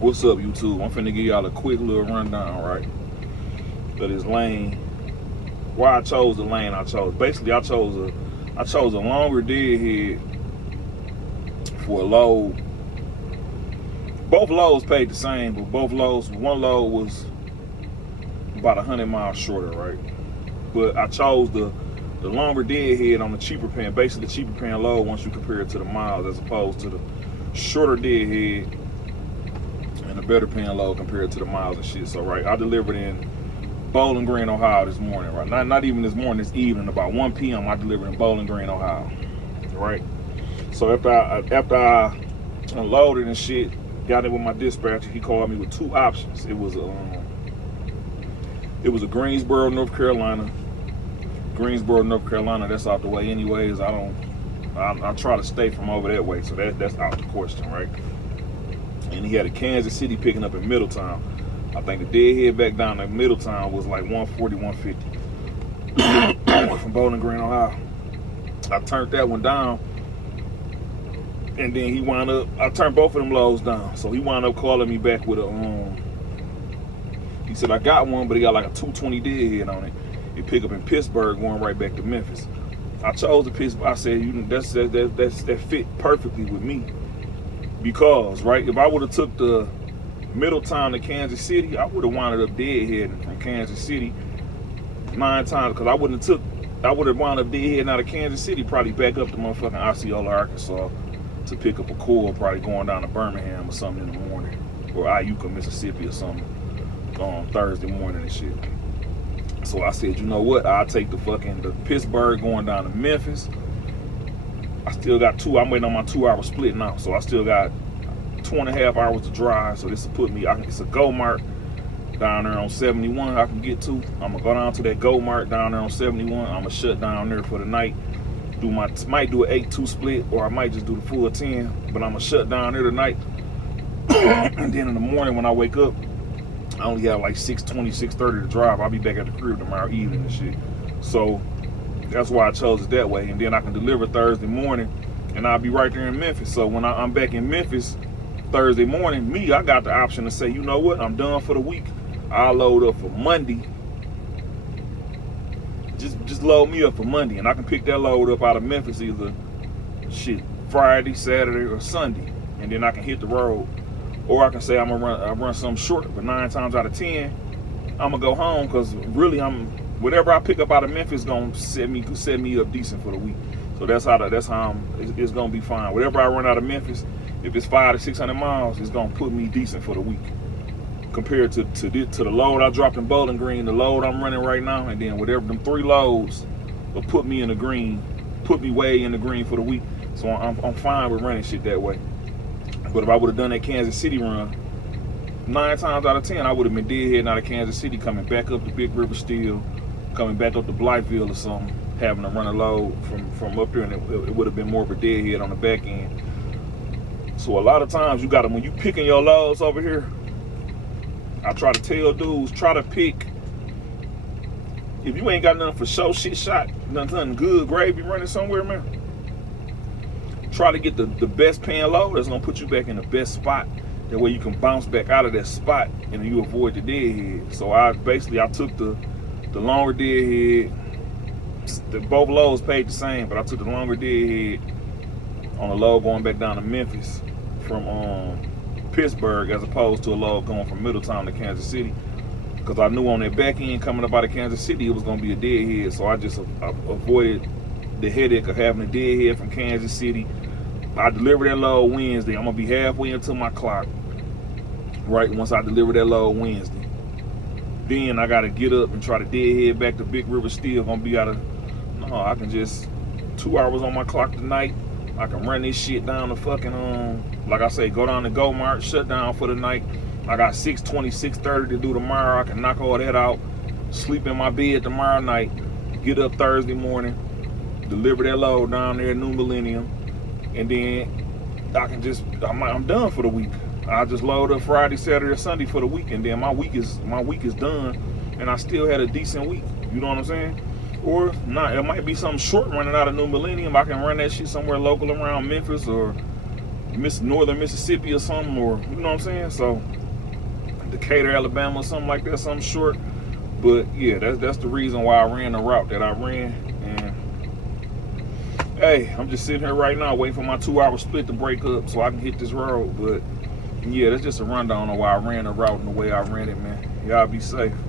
What's up, YouTube? I'm finna give y'all a quick little rundown, right? Of this lane. Why I chose the lane I chose. Basically, I chose a longer deadhead for a load. Both loads paid the same, but one load was about 100 miles shorter, right? But I chose the longer deadhead on the cheaper paying, basically the cheaper paying load once you compare it to the miles, as opposed to the shorter deadhead and the better paying load compared to the miles and shit. So right, I delivered in Bowling Green, Ohio this morning, right? Not even this morning, this evening, about 1 p.m. I delivered in Bowling Green, Ohio, right? So after I unloaded and shit, got in with my dispatcher, he called me with two options. It was a Greensboro, North Carolina. Greensboro, North Carolina, that's out the way anyways. I try to stay from over that way, so that's out the question, right? And he had a Kansas City picking up in Middletown. I think the deadhead back down in Middletown was like 140, 150 from Bowling Green, Ohio. I turned that one down, and then I turned both of them loads down. So he wound up calling me back with he said, I got one, but he got like a 220 deadhead on it. It pick up in Pittsburgh, going right back to Memphis. I chose the Pittsburgh. I said, that fit perfectly with me. Because, right, if I would have took the Middletown to Kansas City, I would have wound up deadheading from Kansas City 9 times, because I would have wound up deadheading out of Kansas City, probably back up to motherfucking Osceola, Arkansas, to pick up a core, probably going down to Birmingham or something in the morning, or Iuka, Mississippi or something on Thursday morning and shit. So I said, you know what? I'll take the Pittsburgh going down to Memphis. I still got I'm waiting on my 2-hour split now, so I still got 2.5 hours to drive. So this will put me, it's a Go Mart down there on 71 I can get to. I'm gonna go down to that Go Mart down there on 71. I'm gonna shut down there for the night. Might do an 8-2 split, or I might just do the full 10. But I'm gonna shut down there tonight. And then in the morning when I wake up, I only have like 6:20, 6:30 to drive. I'll be back at the crib tomorrow evening and shit. So that's why I chose it that way. And then I can deliver Thursday morning, and I'll be right there in Memphis. So when I'm back in Memphis Thursday morning, I got the option to say, you know what, I'm done for the week. I'll load up for Monday. Just load me up for Monday, and I can pick that load up out of Memphis either Friday, Saturday, or Sunday, and then I can hit the road. Or I can say I run something short, but 9 times out of 10, I'm gonna go home, because really whatever I pick up out of Memphis gonna set me up decent for the week. So that's how it's gonna be fine. Whatever I run out of Memphis, if it's 500 to 600 miles, it's gonna put me decent for the week. Compared to the load I dropped in Bowling Green, the load I'm running right now, and then whatever them 3 loads will put me in the green, put me way in the green for the week. So I'm fine with running shit that way. But if I would have done that Kansas City run, 9 times out of 10, I would have been deadheading out of Kansas City, coming back up to Big River Steel, coming back up to Blytheville or something, having to run a load from up there, and it would have been more of a deadhead on the back end. So a lot of times when you picking your loads over here, I try to tell dudes, try to pick, if you ain't got nothing for show shit shot, nothing good gravy running somewhere, man, try to get the best paying load that's gonna put you back in the best spot. That way you can bounce back out of that spot and you avoid the deadhead. So I took the longer deadhead. Both loads paid the same, but I took the longer deadhead on a load going back down to Memphis from Pittsburgh, as opposed to a load going from Middletown to Kansas City, because I knew on that back end coming up out of Kansas City it was gonna be a deadhead. So I just avoided the headache of having a deadhead from Kansas City. I deliver that load Wednesday. I'm gonna be halfway into my clock, right? Once I deliver that load Wednesday, then I gotta get up and try to deadhead back to Big River Steel. I can just 2 hours on my clock tonight. I can run this shit down the fucking like I say, go down to Go Mart, shut down for the night. I got 6:20, 6:30 to do tomorrow. I can knock all that out, sleep in my bed tomorrow night, get up Thursday morning, deliver that load down there at New Millennium, and then I'm done for the week. I just load up Friday, Saturday, or Sunday for the week, and then my week is done, and I still had a decent week. You know what I'm saying? Or not, it might be something short running out of New Millennium. I can run that shit somewhere local around Memphis or northern Mississippi or something, or you know what I'm saying? So Decatur, Alabama, or something like that, something short. But yeah, that's the reason why I ran the route that I ran. And hey, I'm just sitting here right now waiting for my 2-hour split to break up so I can hit this road. But yeah, that's just a rundown on why I ran the route and the way I ran it, man. Y'all be safe.